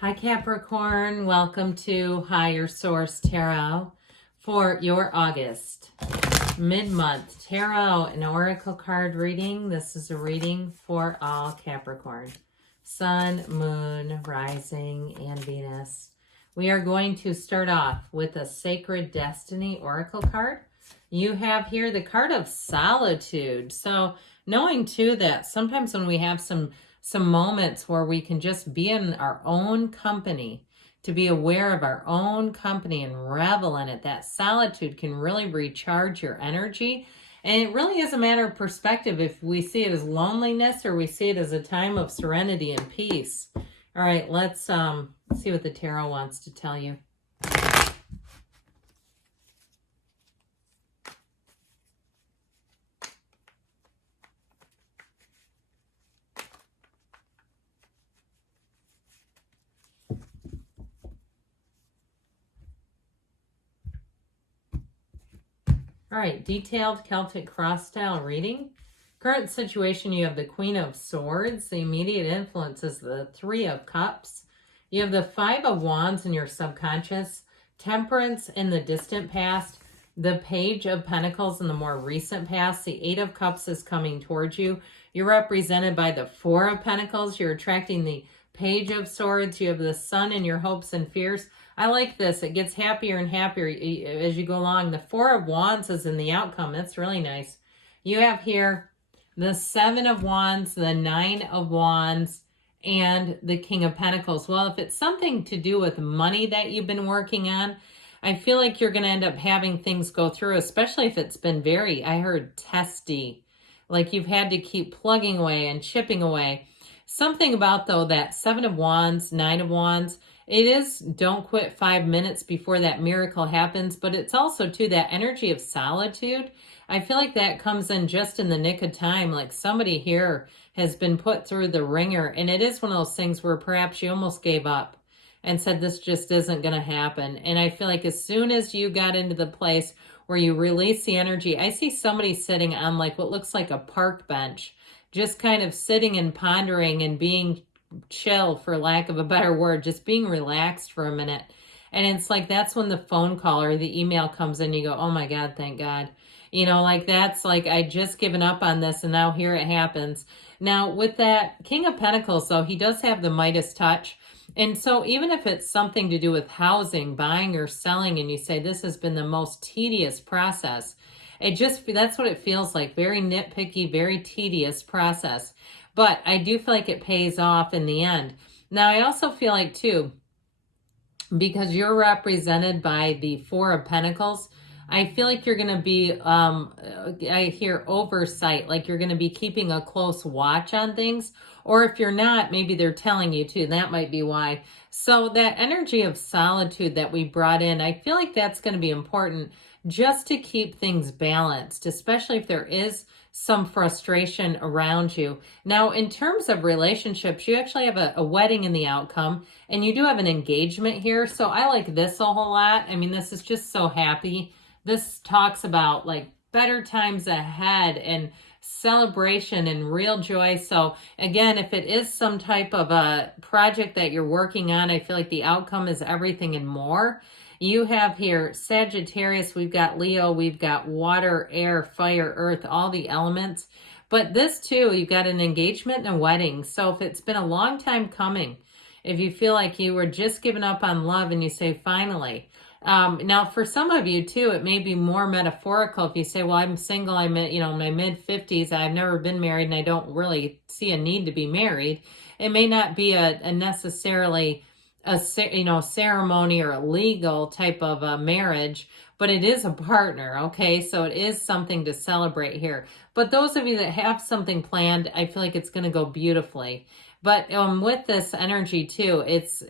Hi Capricorn, welcome to Higher Source Tarot for your August mid-month tarot and oracle card reading. This is a reading for all Capricorn, Sun, Moon, Rising, and Venus. We are going to start off with a Sacred Destiny oracle card. You have here the card of Solitude. So knowing too that sometimes when we have some moments where we can just be in our own company, to be aware of our own company and revel in it, that solitude can really recharge your energy. And it really is a matter of perspective if we see it as loneliness or we see it as a time of serenity and peace. All right, let's see what the tarot wants to tell you. All right, detailed Celtic cross-style reading. Current situation, you have the Queen of Swords. The immediate influence is the Three of Cups. You have the Five of Wands in your subconscious, Temperance in the distant past, the Page of Pentacles in the more recent past. The Eight of Cups is coming towards you. You're represented by the Four of Pentacles. You're attracting the Page of Swords. You have the Sun in your hopes and fears. I like this. It gets happier and happier as you go along. The Four of Wands is in the outcome. That's really nice. You have here the Seven of Wands, the Nine of Wands, and the King of Pentacles. Well, if it's something to do with money that you've been working on, I feel like you're going to end up having things go through, especially if it's been very, I heard, testy. Like you've had to keep plugging away and chipping away. Something about, though, that Seven of Wands, Nine of Wands, it is don't quit 5 minutes before that miracle happens, but it's also, too, that energy of solitude. I feel like that comes in just in the nick of time, like somebody here has been put through the ringer, and it is one of those things where perhaps you almost gave up and said this just isn't going to happen. And I feel like as soon as you got into the place where you release the energy, I see somebody sitting on like what looks like a park bench, just kind of sitting and pondering and being chill, for lack of a better word, just being relaxed for a minute. And it's like that's when the phone call or the email comes in. You go, oh my God, thank God. You know, like that's like I just given up on this and now here it happens. Now with that King of Pentacles, though, he does have the Midas touch. And so even if it's something to do with housing, buying or selling, and you say this has been the most tedious process, that's what it feels like. Very nitpicky, very tedious process. But I do feel like it pays off in the end. Now, I also feel like, too, because you're represented by the Four of Pentacles, I feel like you're going to be, I hear oversight, like you're going to be keeping a close watch on things. Or if you're not, maybe they're telling you to. That might be why. So that energy of solitude that we brought in, I feel like that's going to be important just to keep things balanced, especially if there is some frustration around you. Now, in terms of relationships, you actually have a wedding in the outcome, and you do have an engagement here. So I like this a whole lot. I mean, this is just so happy. This talks about like better times ahead and celebration and real joy. So again, if it is some type of a project that you're working on, I feel like the outcome is everything and more. You have here Sagittarius, we've got Leo, we've got water, air, fire, earth, all the elements. But this too, you've got an engagement and a wedding. So if it's been a long time coming, if you feel like you were just giving up on love and you say, finally. Now, for some of you too, it may be more metaphorical if you say, well, I'm single, I'm in my mid-50s, I've never been married, and I don't really see a need to be married. It may not be a necessarily a ceremony or a legal type of a marriage, but it is a partner, okay? So it is something to celebrate here. But those of you that have something planned, I feel like it's going to go beautifully. But with this energy too, it's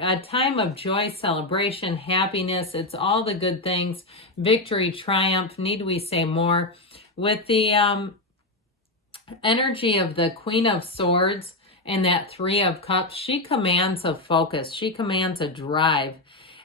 a time of joy, celebration, happiness. It's all the good things, victory, triumph. Need we say more? With the energy of the Queen of Swords and that Three of Cups, she commands a focus. She commands a drive.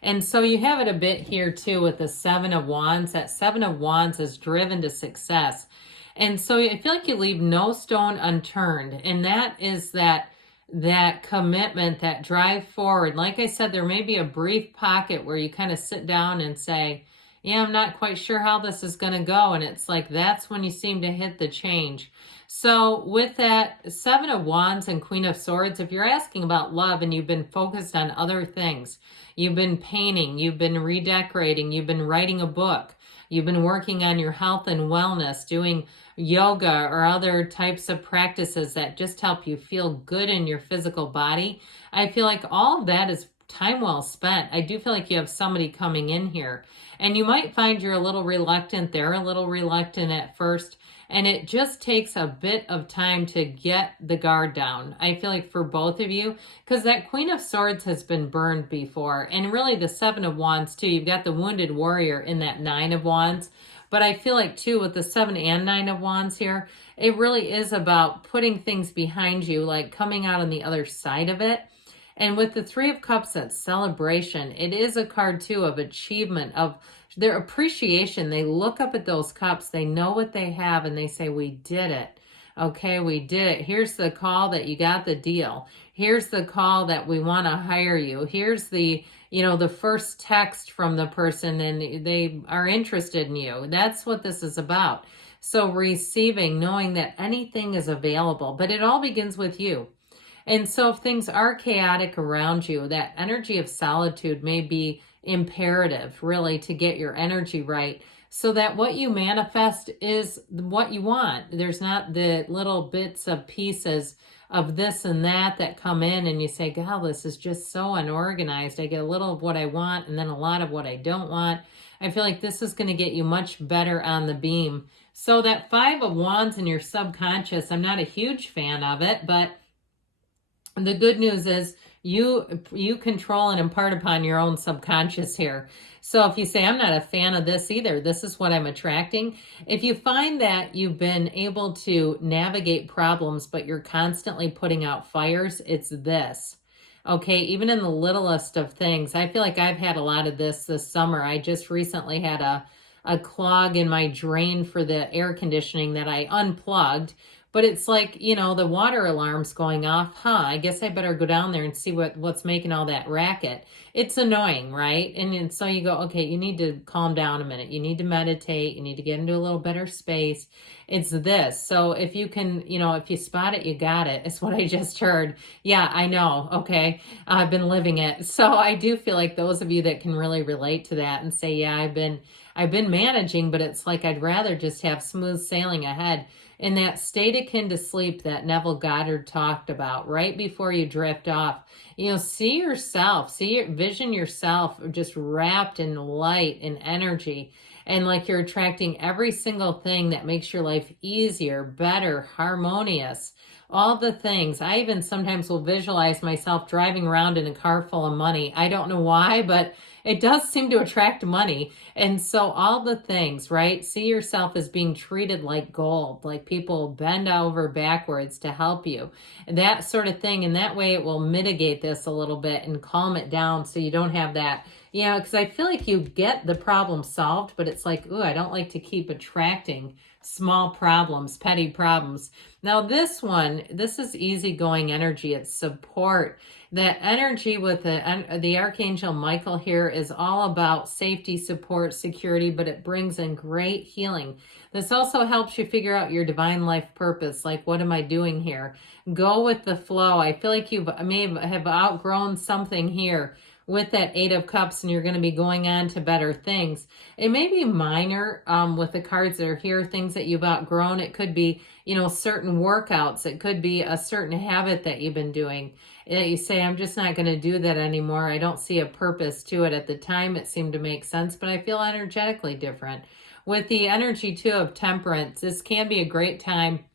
And so you have it a bit here too with the Seven of Wands. That Seven of Wands is driven to success. And so I feel like you leave no stone unturned. And that is that that commitment, that drive forward. Like I said, there may be a brief pocket where you kind of sit down and say, yeah, I'm not quite sure how this is going to go. And it's like, that's when you seem to hit the change. So with that Seven of Wands and Queen of Swords, if you're asking about love and you've been focused on other things, you've been painting, you've been redecorating, you've been writing a book, you've been working on your health and wellness, doing yoga or other types of practices that just help you feel good in your physical body, I feel like all of that is time well spent. I do feel like you have somebody coming in here, and you might find you're a little reluctant. They're a little reluctant at first, and it just takes a bit of time to get the guard down. I feel like for both of you, because that Queen of Swords has been burned before, and really the Seven of Wands too. You've got the wounded warrior in that Nine of Wands. But I feel like too, with the 7 and 9 of Wands here, it really is about putting things behind you, like coming out on the other side of it. And with the 3 of Cups, that celebration, it is a card too of achievement, of their appreciation. They look up at those cups, they know what they have, and they say, we did it. Okay, we did it. Here's the call that you got the deal. Here's the call that we want to hire you. Here's the, the first text from the person and they are interested in you. That's what this is about. So receiving, knowing that anything is available, but it all begins with you. And so if things are chaotic around you, that energy of solitude may be imperative really to get your energy right, so that what you manifest is what you want. There's not the little bits of pieces of this and that come in and you say, God, this is just so unorganized. I get a little of what I want and then a lot of what I don't want. I feel like this is going to get you much better on the beam. So that 5 of Wands in your subconscious, I'm not a huge fan of it, but the good news is you control and impart upon your own subconscious here. So if you say, I'm not a fan of this either, this is what I'm attracting. If you find that you've been able to navigate problems, but you're constantly putting out fires, it's this. Okay, even in the littlest of things. I feel like I've had a lot of this summer. I just recently had a clog in my drain for the air conditioning that I unplugged. But it's like, the water alarm's going off. I guess I better go down there and see what's making all that racket. It's annoying, right? And so you go, okay, you need to calm down a minute. You need to meditate. You need to get into a little better space. It's this. So if you can, if you spot it, you got it. It's what I just heard. Yeah, I know. Okay. I've been living it. So I do feel like those of you that can really relate to that and say, yeah, I've been managing, but it's like I'd rather just have smooth sailing ahead. In that state akin to sleep that Neville Goddard talked about right before you drift off, see yourself, vision yourself just wrapped in light and energy, and like you're attracting every single thing that makes your life easier, better, harmonious, all the things. I even sometimes will visualize myself driving around in a car full of money. I don't know why, but it does seem to attract money. And so all the things, right? See yourself as being treated like gold, like people bend over backwards to help you, that sort of thing. And that way it will mitigate this a little bit and calm it down so you don't have that, because I feel like you get the problem solved, but it's like, ooh, I don't like to keep attracting small problems, petty problems. Now this is easygoing energy. It's support. That energy with the Archangel Michael here is all about safety, support, security, but it brings in great healing. This also helps you figure out your divine life purpose. Like, what am I doing here? Go with the flow. I feel like you may have outgrown something here with that 8 of Cups, and you're going to be going on to better things. It may be minor with the cards that are here, things that you've outgrown. It could be, certain workouts. It could be a certain habit that you've been doing that you say, I'm just not going to do that anymore. I don't see a purpose to it. At the time, it seemed to make sense, but I feel energetically different. With the energy, too, of Temperance, this can be a great time,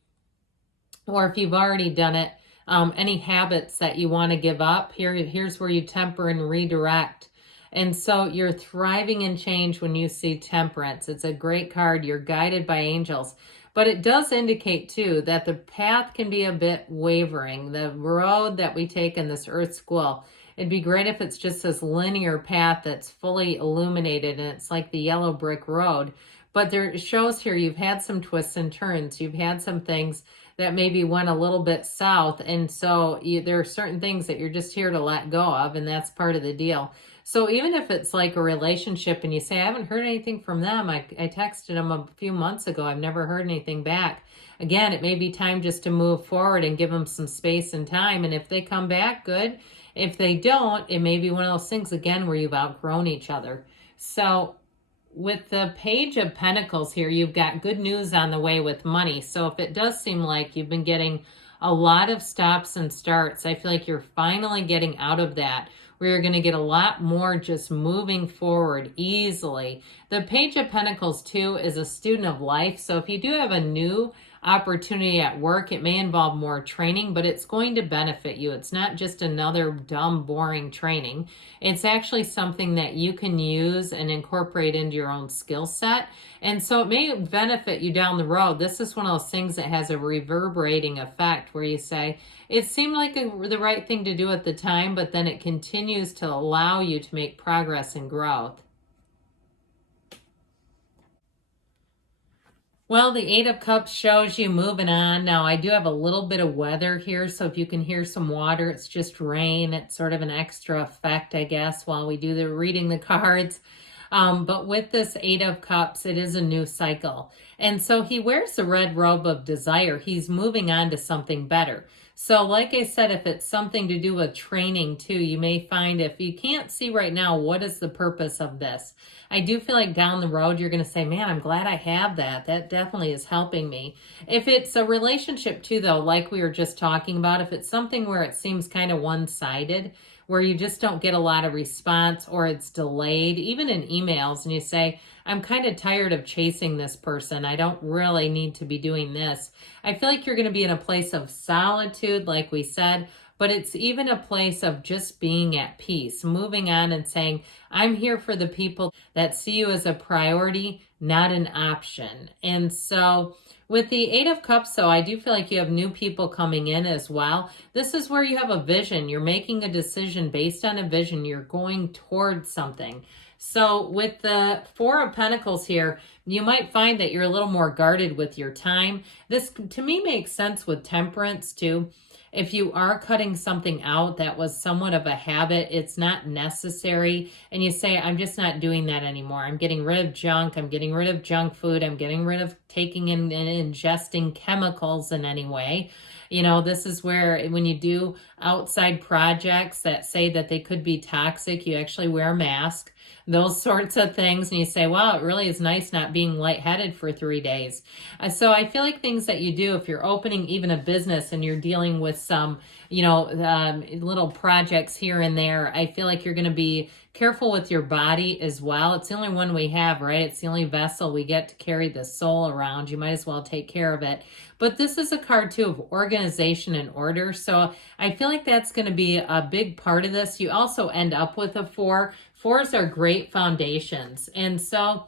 or if you've already done it, any habits that you want to give up, here's where you temper and redirect. And so you're thriving in change when you see Temperance. It's a great card. You're guided by angels. But it does indicate, too, that the path can be a bit wavering. The road that we take in this Earth School, it'd be great if it's just this linear path that's fully illuminated and it's like the yellow brick road. But there shows here you've had some twists and turns. You've had some things that maybe went a little bit south. And so there are certain things that you're just here to let go of, and that's part of the deal. So even if it's like a relationship and you say, I haven't heard anything from them. I texted them a few months ago. I've never heard anything back. Again, it may be time just to move forward and give them some space and time. And if they come back, good. If they don't, it may be one of those things again where you've outgrown each other. So with the Page of Pentacles here, you've got good news on the way with money. So if it does seem like you've been getting a lot of stops and starts, I feel like you're finally getting out of that, where you're going to get a lot more just moving forward easily. The Page of Pentacles too is a student of life. So if you do have a new opportunity at work, it may involve more training, but it's going to benefit you. It's not just another dumb, boring training. It's actually something that you can use and incorporate into your own skill set. And so it may benefit you down the road. This is one of those things that has a reverberating effect where you say, it seemed like the right thing to do at the time, but then it continues to allow you to make progress and growth. Well, the Eight of Cups shows you moving on. Now, I do have a little bit of weather here, so if you can hear some water, it's just rain. It's sort of an extra effect, I guess, while we do the reading the cards. But with this Eight of Cups, it is a new cycle. And so he wears the red robe of desire. He's moving on to something better. So like I said, if it's something to do with training too, you may find if you can't see right now, what is the purpose of this? I do feel like down the road, you're going to say, man, I'm glad I have that. That definitely is helping me. If it's a relationship too, though, like we were just talking about, if it's something where it seems kind of one-sided, where you just don't get a lot of response or it's delayed, even in emails, and you say, I'm kind of tired of chasing this person. I don't really need to be doing this. I feel like you're going to be in a place of solitude, like we said, but it's even a place of just being at peace, moving on and saying, I'm here for the people that see you as a priority, not an option. And so with the Eight of Cups, though, I do feel like you have new people coming in as well. This is where you have a vision. You're making a decision based on a vision. You're going towards something. So with the Four of Pentacles here, you might find that you're a little more guarded with your time. This, to me, makes sense with temperance, too. If you are cutting something out that was somewhat of a habit, it's not necessary, and you say, I'm just not doing that anymore. I'm getting rid of junk. I'm getting rid of junk food. I'm getting rid of taking in and ingesting chemicals in any way. You know, this is where when you do outside projects that say that they could be toxic, you actually wear a mask. Those sorts of things, and you say, wow, it really is nice not being lightheaded for 3 days. So I feel like things that you do, if you're opening even a business and you're dealing with some, little projects here and there, I feel like you're going to be careful with your body as well. It's the only one we have, right? It's the only vessel we get to carry the soul around. You might as well take care of it. But this is a card too of organization and order. So I feel like that's going to be a big part of this. You also end up with a 4. 4s are great foundations. And so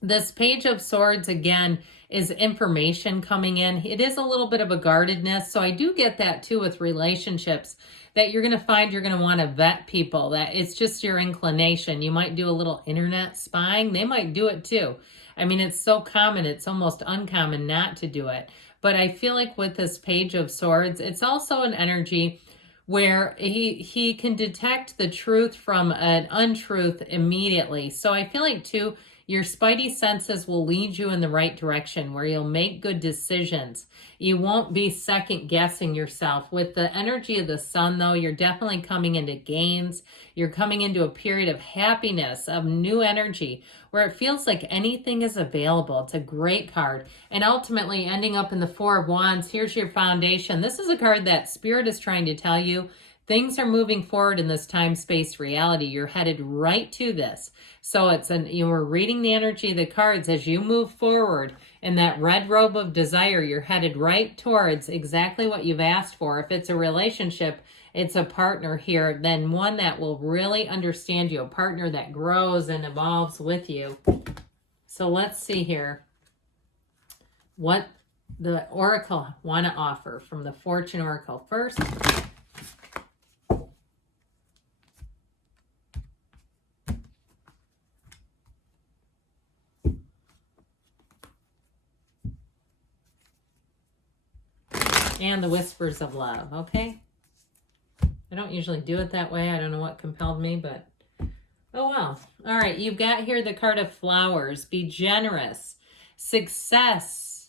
this Page of Swords, again, is information coming in. It is a little bit of a guardedness. So I do get that too with relationships, that you're going to find you're going to want to vet people, that it's just your inclination. You might do a little internet spying. They might do it too. I mean, it's so common, it's almost uncommon not to do it. But I feel like with this Page of Swords, it's also an energy where he can detect the truth from an untruth immediately. So I feel like too, your spidey senses will lead you in the right direction where you'll make good decisions. You won't be second guessing yourself. With the energy of the sun, though, you're definitely coming into gains. You're coming into a period of happiness, of new energy, where it feels like anything is available. It's a great card. And ultimately ending up in the Four of Wands, here's your foundation. This is a card that Spirit is trying to tell you things are moving forward in this time-space reality. You're headed right to this. So you're reading the energy of the cards as you move forward in that red robe of desire. You're headed right towards exactly what you've asked for. If it's a relationship, it's a partner here, then one that will really understand you, a partner that grows and evolves with you. So let's see here what the Oracle want to offer from the Fortune Oracle first. And the whispers of love, okay? I don't usually do it that way. I don't know what compelled me, but oh well. All right, you've got here the card of flowers. Be generous. Success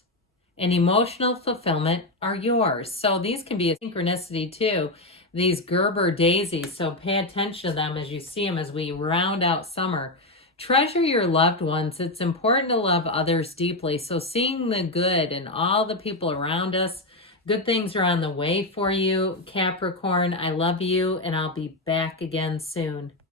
and emotional fulfillment are yours. So these can be a synchronicity too. These Gerber daisies. So pay attention to them as you see them as we round out summer. Treasure your loved ones. It's important to love others deeply. So seeing the good in all the people around us, good things are on the way for you, Capricorn. I love you, and I'll be back again soon.